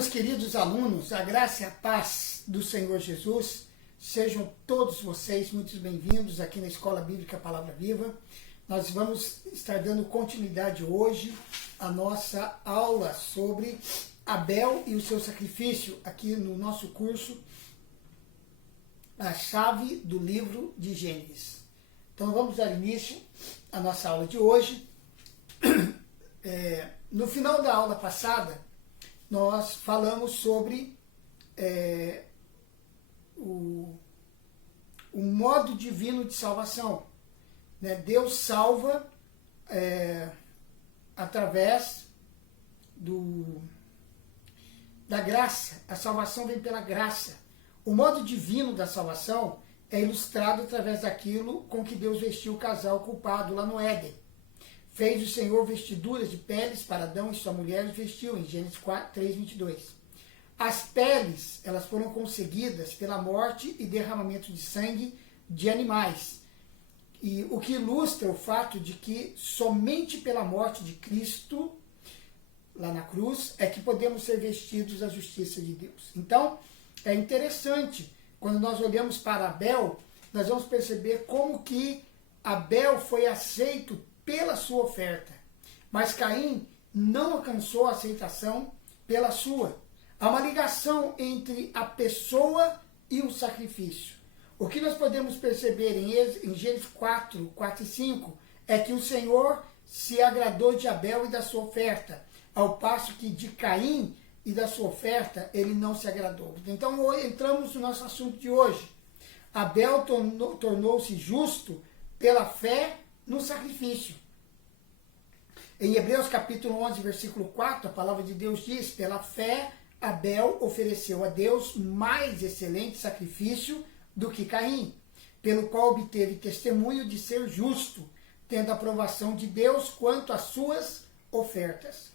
meus queridos alunos, a graça e a paz do Senhor Jesus, sejam todos vocês muito bem-vindos aqui na Escola Bíblica Palavra Viva. Nós vamos estar dando continuidade hoje à nossa aula sobre Abel e o seu sacrifício, aqui no nosso curso, a chave do livro de Gênesis. Então vamos dar início à nossa aula de hoje. No final da aula passada, nós falamos sobre o modo divino de salvação. Né? Deus salva através da graça. A salvação vem pela graça. O modo divino da salvação é ilustrado através daquilo com que Deus vestiu o casal culpado lá no Éden. Fez o Senhor vestiduras de peles para Adão e sua mulher e vestiu, em Gênesis 3:22. As peles, elas foram conseguidas pela morte e derramamento de sangue de animais. E o que ilustra o fato de que somente pela morte de Cristo, lá na cruz, é que podemos ser vestidos da justiça de Deus. Então, é interessante, quando nós olhamos para Abel, nós vamos perceber como que Abel foi aceito pela sua oferta, mas Caim não alcançou a aceitação pela sua. Há uma ligação entre a pessoa e o sacrifício. O que nós podemos perceber em Gênesis 4 e 5 é que o Senhor se agradou de Abel e da sua oferta, ao passo que de Caim e da sua oferta ele não se agradou. Então entramos no nosso assunto de hoje. Abel tornou-se justo pela fé no sacrifício. Em Hebreus capítulo 11, versículo 4, a palavra de Deus diz: pela fé Abel ofereceu a Deus mais excelente sacrifício do que Caim, pelo qual obteve testemunho de ser justo, tendo a aprovação de Deus quanto às suas ofertas.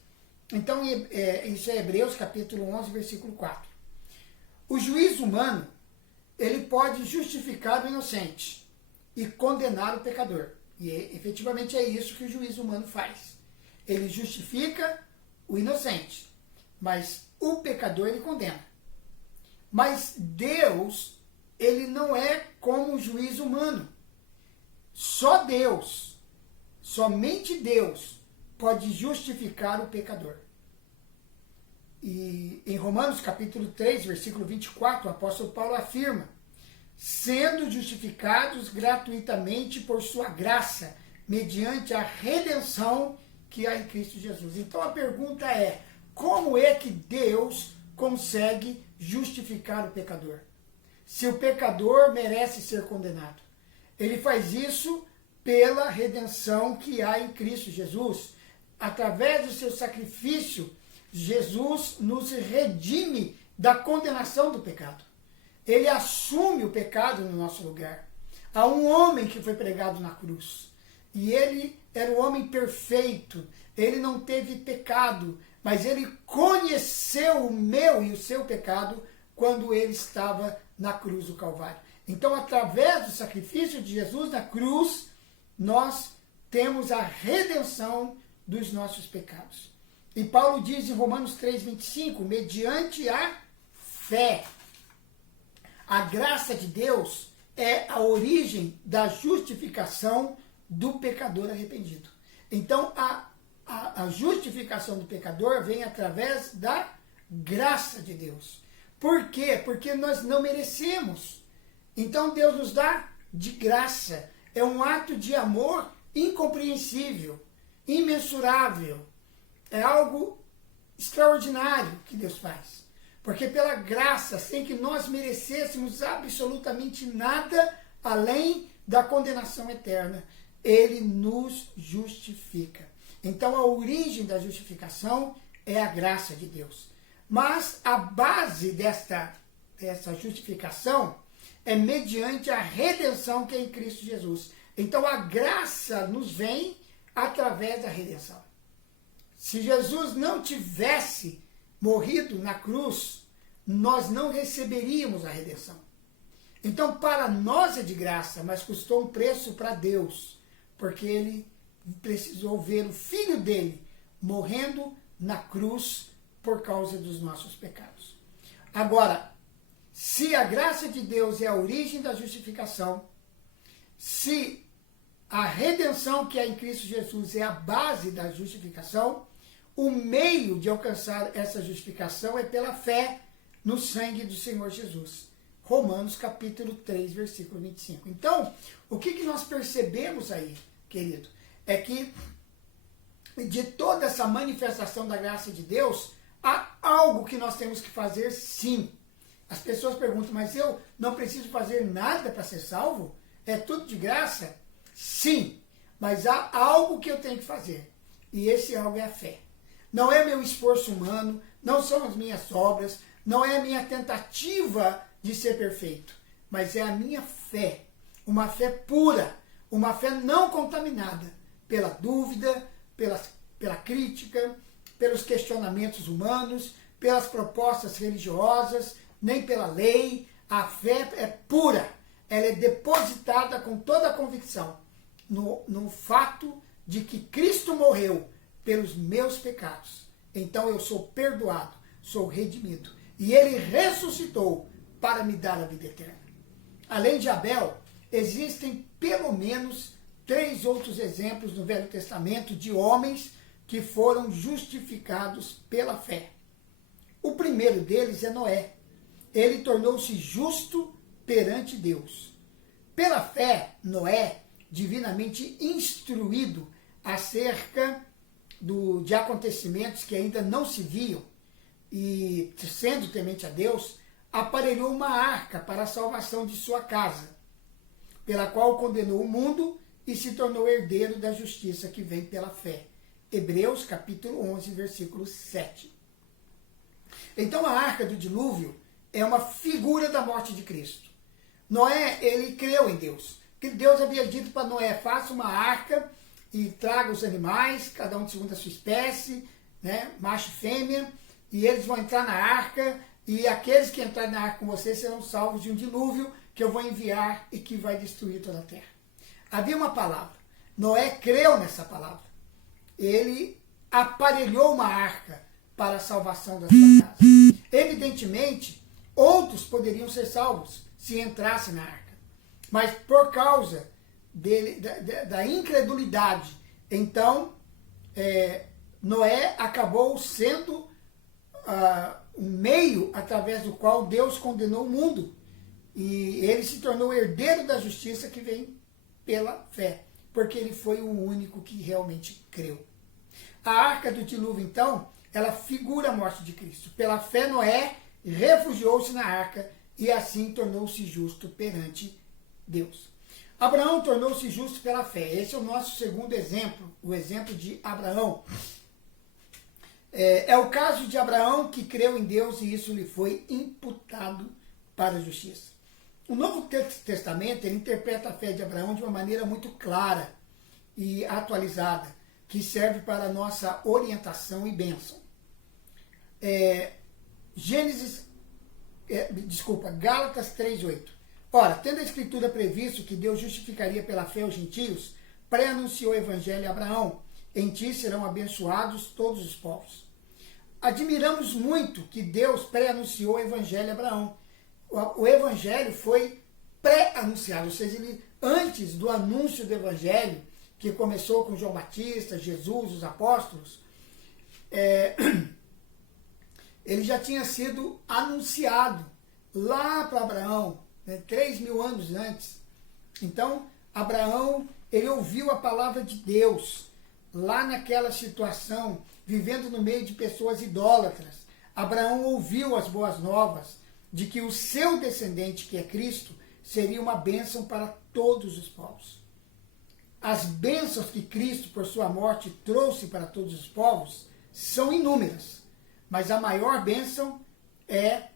Então, isso é Hebreus capítulo 11, versículo 4. O juiz humano, ele pode justificar o inocente e condenar o pecador. E efetivamente é isso que o juiz humano faz. Ele justifica o inocente, mas o pecador ele condena. Mas Deus, ele não é como o juiz humano. Só Deus, somente Deus, pode justificar o pecador. E em Romanos capítulo 3, versículo 24, o apóstolo Paulo afirma: sendo justificados gratuitamente por sua graça, mediante a redenção que há em Cristo Jesus. Então a pergunta é: como é que Deus consegue justificar o pecador? Se o pecador merece ser condenado. Ele faz isso pela redenção que há em Cristo Jesus. Através do seu sacrifício, Jesus nos redime da condenação do pecado. Ele assume o pecado no nosso lugar. Há um homem que foi pregado na cruz. E ele era o homem perfeito. Ele não teve pecado, mas ele conheceu o meu e o seu pecado quando ele estava na cruz do Calvário. Então, através do sacrifício de Jesus na cruz, nós temos a redenção dos nossos pecados. E Paulo diz em Romanos 3:25, mediante a fé. A graça de Deus é a origem da justificação do pecador arrependido. Então, a justificação do pecador vem através da graça de Deus. Por quê? Porque nós não merecemos. Então, Deus nos dá de graça. É um ato de amor incompreensível, imensurável. É algo extraordinário que Deus faz. Porque pela graça, sem que nós merecêssemos absolutamente nada além da condenação eterna, Ele nos justifica. Então a origem da justificação é a graça de Deus. Mas a base dessa justificação é mediante a redenção que é em Cristo Jesus. Então a graça nos vem através da redenção. Se Jesus não tivesse morrido na cruz, nós não receberíamos a redenção. Então, para nós é de graça, mas custou um preço para Deus, porque Ele precisou ver o Filho dele morrendo na cruz por causa dos nossos pecados. Agora, se a graça de Deus é a origem da justificação, se a redenção que é em Cristo Jesus é a base da justificação, o meio de alcançar essa justificação é pela fé no sangue do Senhor Jesus. Romanos capítulo 3, versículo 25. Então, o que nós percebemos aí, querido, é que de toda essa manifestação da graça de Deus, há algo que nós temos que fazer sim. As pessoas perguntam, mas eu não preciso fazer nada para ser salvo? É tudo de graça? Sim, mas há algo que eu tenho que fazer. E esse algo é a fé. Não é meu esforço humano, não são as minhas obras, não é a minha tentativa de ser perfeito, mas é a minha fé. Uma fé pura, uma fé não contaminada pela dúvida, pela crítica, pelos questionamentos humanos, pelas propostas religiosas, nem pela lei. A fé é pura, ela é depositada com toda a convicção no fato de que Cristo morreu pelos meus pecados. Então eu sou perdoado, sou redimido. E ele ressuscitou para me dar a vida eterna. Além de Abel, existem pelo menos 3 outros exemplos no Velho Testamento de homens que foram justificados pela fé. O primeiro deles é Noé. Ele tornou-se justo perante Deus. Pela fé, Noé, divinamente instruído acerca de acontecimentos que ainda não se viam, e sendo temente a Deus, aparelhou uma arca para a salvação de sua casa, pela qual condenou o mundo e se tornou herdeiro da justiça que vem pela fé. Hebreus capítulo 11, versículo 7. Então a arca do dilúvio é uma figura da morte de Cristo. Noé, ele creu em Deus. Que Deus havia dito para Noé, faça uma arca e traga os animais, cada um segundo a sua espécie, né, macho e fêmea, e eles vão entrar na arca, e aqueles que entrarem na arca com você serão salvos de um dilúvio que eu vou enviar e que vai destruir toda a terra. Havia uma palavra. Noé creu nessa palavra. Ele aparelhou uma arca para a salvação da sua casa. Evidentemente, outros poderiam ser salvos se entrassem na arca. Mas por causa da incredulidade, então, Noé acabou sendo um meio através do qual Deus condenou o mundo. E ele se tornou herdeiro da justiça que vem pela fé, porque ele foi o único que realmente creu. A arca do dilúvio, então, ela figura a morte de Cristo. Pela fé, Noé refugiou-se na arca e assim tornou-se justo perante Deus. Abraão tornou-se justo pela fé. Esse é o nosso segundo exemplo, o exemplo de Abraão. É o caso de Abraão que creu em Deus e isso lhe foi imputado para a justiça. O Novo Testamento ele interpreta a fé de Abraão de uma maneira muito clara e atualizada, que serve para a nossa orientação e bênção. Gálatas 3,8. Ora, tendo a Escritura previsto que Deus justificaria pela fé os gentios, pré-anunciou o Evangelho a Abraão, em ti serão abençoados todos os povos. Admiramos muito que Deus pré-anunciou o Evangelho a Abraão. O Evangelho foi pré-anunciado, ou seja, antes do anúncio do Evangelho, que começou com João Batista, Jesus, os apóstolos, ele já tinha sido anunciado lá para Abraão, 3.000 anos antes. Então, Abraão, ele ouviu a palavra de Deus, lá naquela situação, vivendo no meio de pessoas idólatras. Abraão ouviu as boas novas de que o seu descendente, que é Cristo, seria uma bênção para todos os povos. As bênçãos que Cristo, por sua morte, trouxe para todos os povos são inúmeras, mas a maior bênção é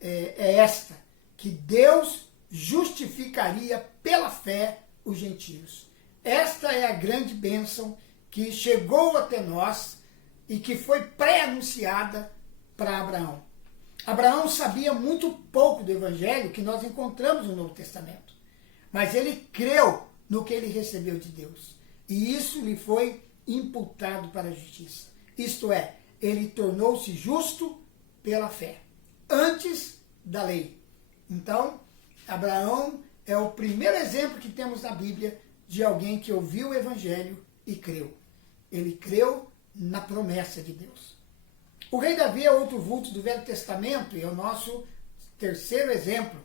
esta, que Deus justificaria pela fé os gentios. Esta é a grande bênção que chegou até nós e que foi pré-anunciada para Abraão. Abraão sabia muito pouco do Evangelho que nós encontramos no Novo Testamento, mas ele creu no que ele recebeu de Deus, e isso lhe foi imputado para a justiça. Isto é, ele tornou-se justo pela fé, antes da lei. Então, Abraão é o primeiro exemplo que temos na Bíblia de alguém que ouviu o Evangelho e creu. Ele creu na promessa de Deus. O rei Davi é outro vulto do Velho Testamento e é o nosso terceiro exemplo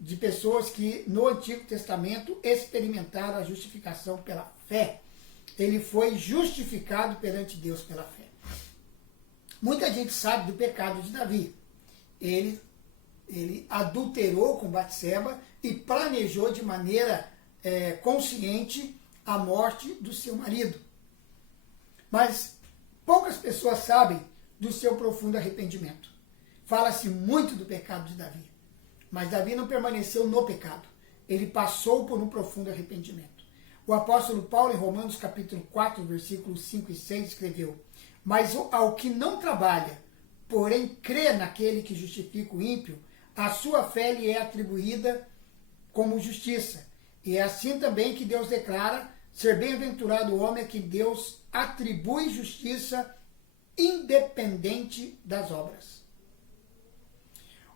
de pessoas que no Antigo Testamento experimentaram a justificação pela fé. Ele foi justificado perante Deus pela fé. Muita gente sabe do pecado de Davi. Ele adulterou com Batseba e planejou de maneira consciente a morte do seu marido. Mas poucas pessoas sabem do seu profundo arrependimento. Fala-se muito do pecado de Davi, mas Davi não permaneceu no pecado. Ele passou por um profundo arrependimento. O apóstolo Paulo, em Romanos capítulo 4, versículos 5 e 6, escreveu: mas ao que não trabalha, porém crê naquele que justifica o ímpio, a sua fé lhe é atribuída como justiça. E é assim também que Deus declara ser bem-aventurado o homem a que Deus atribui justiça independente das obras.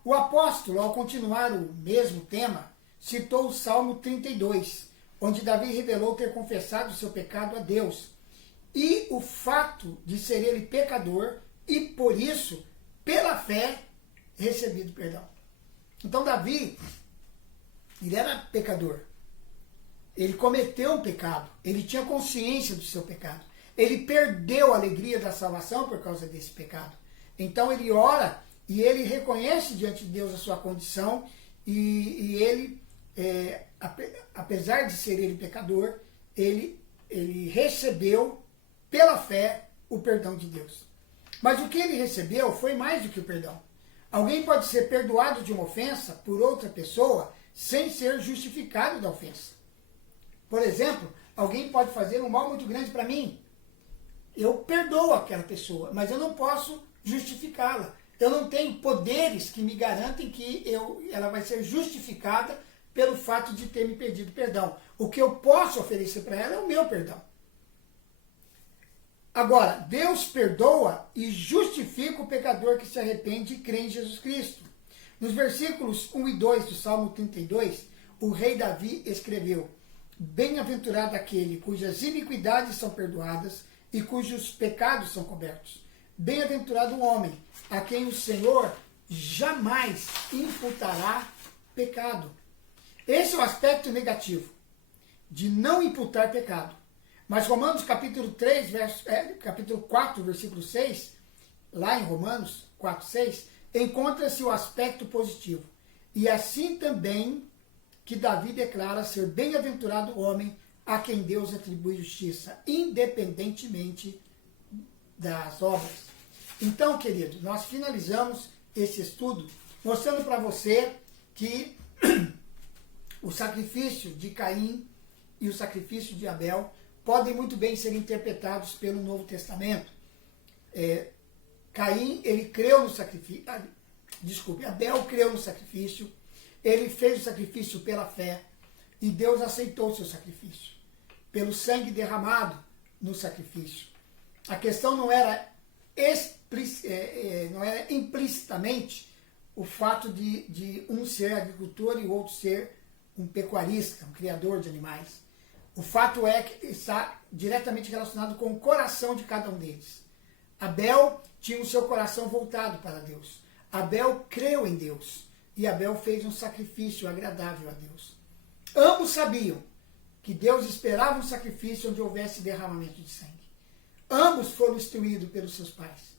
O apóstolo, ao continuar o mesmo tema, citou o Salmo 32, onde Davi revelou ter confessado seu pecado a Deus e o fato de ser ele pecador e, por isso, pela fé, recebido perdão. Então, Davi, ele era pecador. Ele cometeu um pecado. Ele tinha consciência do seu pecado. Ele perdeu a alegria da salvação por causa desse pecado. Então, ele ora e ele reconhece diante de Deus a sua condição e ele, apesar de ser ele pecador, ele recebeu pela fé o perdão de Deus. Mas o que ele recebeu foi mais do que o perdão. Alguém pode ser perdoado de uma ofensa por outra pessoa sem ser justificado da ofensa. Por exemplo, alguém pode fazer um mal muito grande para mim. Eu perdoo aquela pessoa, mas eu não posso justificá-la. Eu não tenho poderes que me garantem que ela vai ser justificada pelo fato de ter me pedido perdão. O que eu posso oferecer para ela é o meu perdão. Agora, Deus perdoa e justifica o pecador que se arrepende e crê em Jesus Cristo. Nos versículos 1 e 2 do Salmo 32, o rei Davi escreveu: bem-aventurado aquele cujas iniquidades são perdoadas e cujos pecados são cobertos. Bem-aventurado o homem a quem o Senhor jamais imputará pecado. Esse é o aspecto negativo, de não imputar pecado. Mas Romanos capítulo 4, versículo 6, lá em Romanos 4, 6, encontra-se o aspecto positivo. E assim também que Davi declara ser bem-aventurado o homem a quem Deus atribui justiça, independentemente das obras. Então, querido, nós finalizamos esse estudo mostrando para você que o sacrifício de Caim e o sacrifício de Abel podem muito bem ser interpretados pelo Novo Testamento. Caim, ele creu no sacrifício, Abel creu no sacrifício, ele fez o sacrifício pela fé e Deus aceitou o seu sacrifício, pelo sangue derramado no sacrifício. A questão não era implicitamente o fato de um ser agricultor e o outro ser um pecuarista, um criador de animais. O fato é que está diretamente relacionado com o coração de cada um deles. Abel tinha o seu coração voltado para Deus. Abel creu em Deus. E Abel fez um sacrifício agradável a Deus. Ambos sabiam que Deus esperava um sacrifício onde houvesse derramamento de sangue. Ambos foram instruídos pelos seus pais.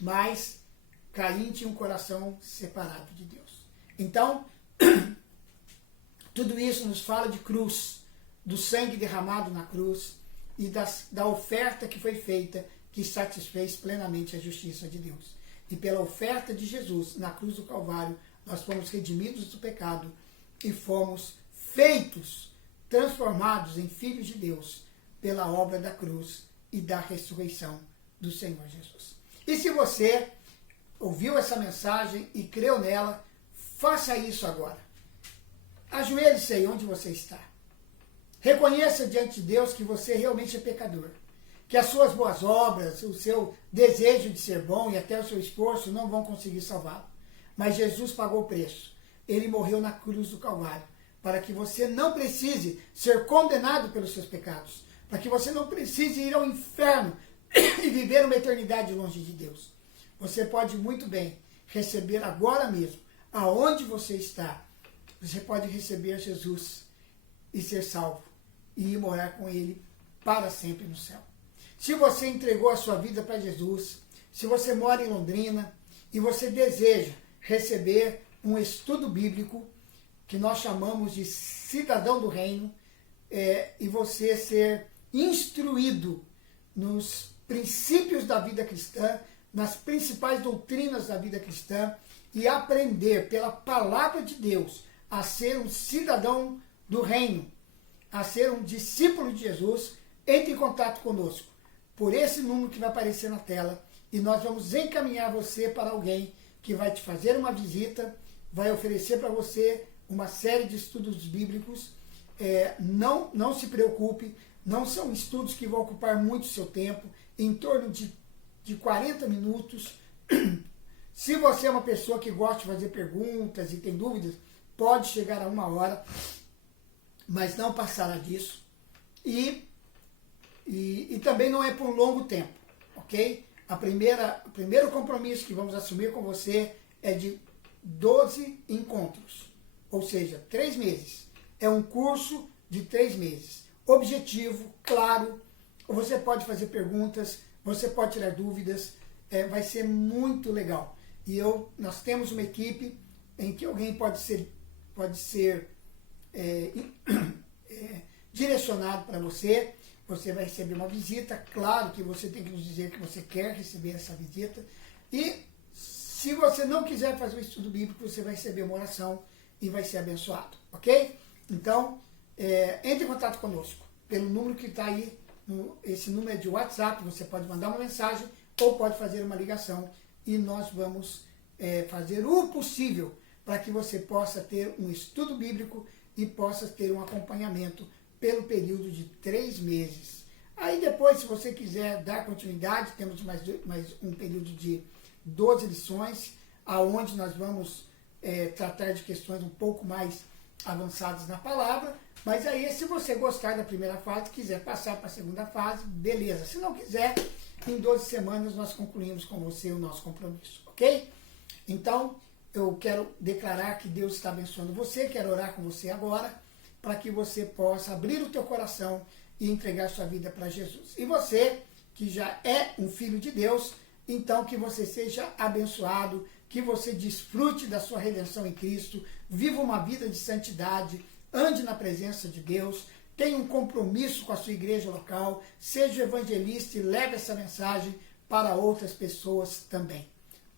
Mas Caim tinha um coração separado de Deus. Então, tudo isso nos fala de cruz, do sangue derramado na cruz e da oferta que foi feita, que satisfez plenamente a justiça de Deus. E pela oferta de Jesus na cruz do Calvário, nós fomos redimidos do pecado e fomos feitos, transformados em filhos de Deus pela obra da cruz e da ressurreição do Senhor Jesus. E se você ouviu essa mensagem e creu nela, faça isso agora. Ajoelhe-se aí onde você está. Reconheça diante de Deus que você realmente é pecador, que as suas boas obras, o seu desejo de ser bom e até o seu esforço não vão conseguir salvá-lo. Mas Jesus pagou o preço. Ele morreu na cruz do Calvário, para que você não precise ser condenado pelos seus pecados, para que você não precise ir ao inferno e viver uma eternidade longe de Deus. Você pode muito bem receber agora mesmo, aonde você está, você pode receber Jesus e ser salvo e ir morar com Ele para sempre no céu. Se você entregou a sua vida para Jesus, se você mora em Londrina e você deseja receber um estudo bíblico que nós chamamos de cidadão do reino, e você ser instruído nos princípios da vida cristã, nas principais doutrinas da vida cristã e aprender pela palavra de Deus a ser um cidadão do reino, a ser um discípulo de Jesus, entre em contato conosco por esse número que vai aparecer na tela e nós vamos encaminhar você para alguém que vai te fazer uma visita, vai oferecer para você uma série de estudos bíblicos. Não se preocupe, não são estudos que vão ocupar muito seu tempo, em torno de 40 minutos. Se você é uma pessoa que gosta de fazer perguntas e tem dúvidas, pode chegar a 1 hora, mas não passará disso. E também não é por um longo tempo, ok? O primeiro compromisso que vamos assumir com você é de 12 encontros, ou seja, 3 meses. É um curso de 3 meses. Objetivo, claro, você pode fazer perguntas, você pode tirar dúvidas, vai ser muito legal. E nós temos uma equipe em que alguém pode ser direcionado para você. Você vai receber uma visita, claro que você tem que nos dizer que você quer receber essa visita. E se você não quiser fazer o estudo bíblico, você vai receber uma oração e vai ser abençoado, ok? Então, entre em contato conosco pelo número que está aí. Esse número é de WhatsApp, você pode mandar uma mensagem ou pode fazer uma ligação e nós vamos fazer o possível para que você possa ter um estudo bíblico e possa ter um acompanhamento pelo período de 3 meses. Aí depois, se você quiser dar continuidade, temos mais um período de 12 lições, aonde nós vamos tratar de questões um pouco mais avançadas na palavra, mas aí se você gostar da primeira fase, quiser passar para a segunda fase, beleza. Se não quiser, em 12 semanas nós concluímos com você o nosso compromisso, ok? Então, eu quero declarar que Deus está abençoando você, quero orar com você agora, para que você possa abrir o teu coração e entregar sua vida para Jesus. E você, que já é um filho de Deus, então que você seja abençoado, que você desfrute da sua redenção em Cristo, viva uma vida de santidade, ande na presença de Deus, tenha um compromisso com a sua igreja local, seja evangelista e leve essa mensagem para outras pessoas também.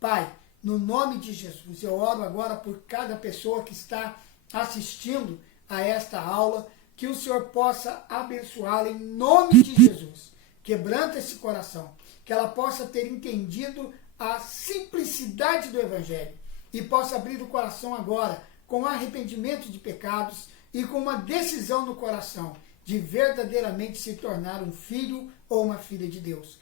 Pai, no nome de Jesus, eu oro agora por cada pessoa que está assistindo a esta aula, que o Senhor possa abençoá-la em nome de Jesus. Quebranta esse coração, que ela possa ter entendido a simplicidade do Evangelho e possa abrir o coração agora com arrependimento de pecados e com uma decisão no coração de verdadeiramente se tornar um filho ou uma filha de Deus.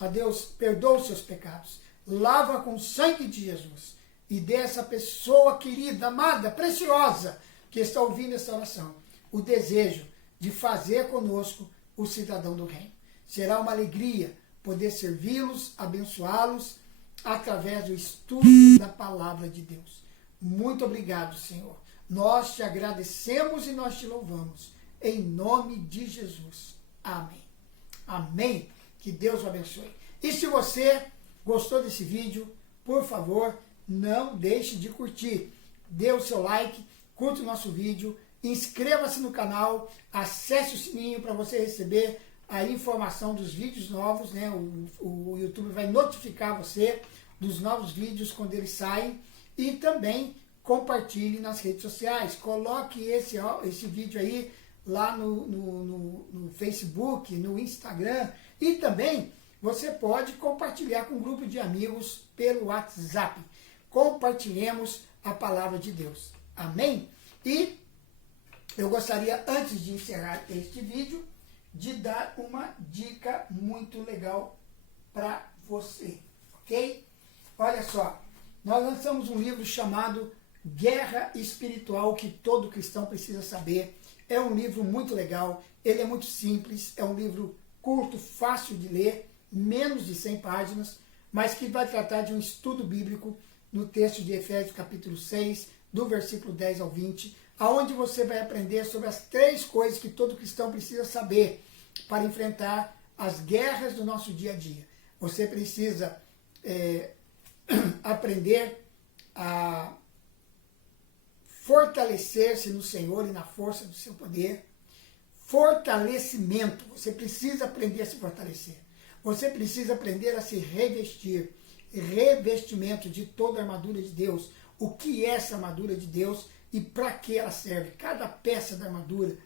Ó Deus, perdoa os seus pecados, lava com o sangue de Jesus e dê a essa pessoa querida, amada, preciosa, que está ouvindo essa oração, o desejo de fazer conosco o cidadão do reino. Será uma alegria poder servi-los, abençoá-los, através do estudo da palavra de Deus. Muito obrigado, Senhor. Nós te agradecemos e nós te louvamos. Em nome de Jesus. Amém. Amém. Que Deus o abençoe. E se você gostou desse vídeo, por favor, não deixe de curtir. Dê o seu like, curta o nosso vídeo, inscreva-se no canal, acesse o sininho para você receber a informação dos vídeos novos, né? O YouTube vai notificar você dos novos vídeos quando eles saem e também compartilhe nas redes sociais. Coloque esse vídeo aí lá no Facebook, no Instagram e também você pode compartilhar com um grupo de amigos pelo WhatsApp. Compartilhemos a palavra de Deus. Amém? E eu gostaria, antes de encerrar este vídeo, de dar uma dica muito legal para você, ok? Olha só, nós lançamos um livro chamado Guerra Espiritual, que todo cristão precisa saber. É um livro muito legal, ele é muito simples, é um livro curto, fácil de ler, menos de 100 páginas, mas que vai tratar de um estudo bíblico no texto de Efésios capítulo 6, do versículo 10 ao 20, aonde você vai aprender sobre as 3 coisas que todo cristão precisa saber para enfrentar as guerras do nosso dia a dia. Você precisa aprender a fortalecer-se no Senhor e na força do seu poder. Fortalecimento, você precisa aprender a se fortalecer. Você precisa aprender a se revestir. Revestimento de toda a armadura de Deus. O que é essa armadura de Deus e para que ela serve? Cada peça da armadura.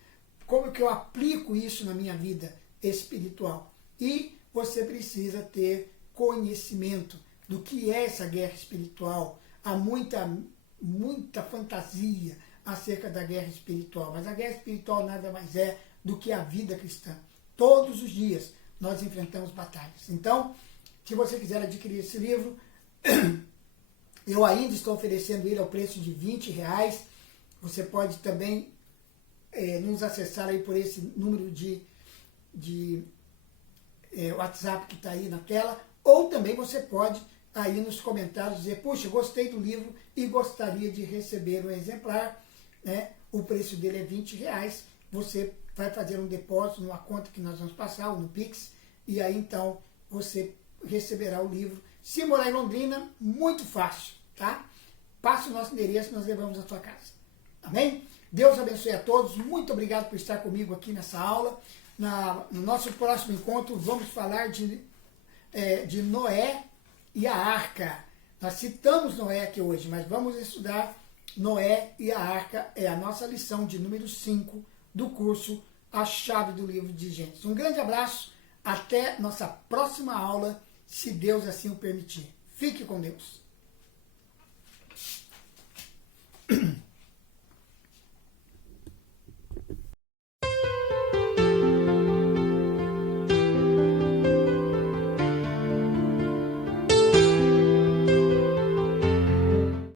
Como que eu aplico isso na minha vida espiritual? E você precisa ter conhecimento do que é essa guerra espiritual. Há muita fantasia acerca da guerra espiritual, mas a guerra espiritual nada mais é do que a vida cristã. Todos os dias nós enfrentamos batalhas. Então, se você quiser adquirir esse livro, eu ainda estou oferecendo ele ao preço de R$20. Você pode também nos acessar aí por esse número de WhatsApp que está aí na tela, ou também você pode aí nos comentários dizer, puxa, gostei do livro e gostaria de receber um exemplar, né? O preço dele é R$20, você vai fazer um depósito numa conta que nós vamos passar, ou no Pix, e aí então você receberá o livro. Se morar em Londrina, muito fácil, tá? Passe o nosso endereço, nós levamos à sua casa. Amém? Deus abençoe a todos, muito obrigado por estar comigo aqui nessa aula. No nosso próximo encontro vamos falar de Noé e a Arca. Nós citamos Noé aqui hoje, mas vamos estudar Noé e a Arca. É a nossa lição de número 5 do curso A Chave do Livro de Gênesis. Um grande abraço, até nossa próxima aula, se Deus assim o permitir. Fique com Deus.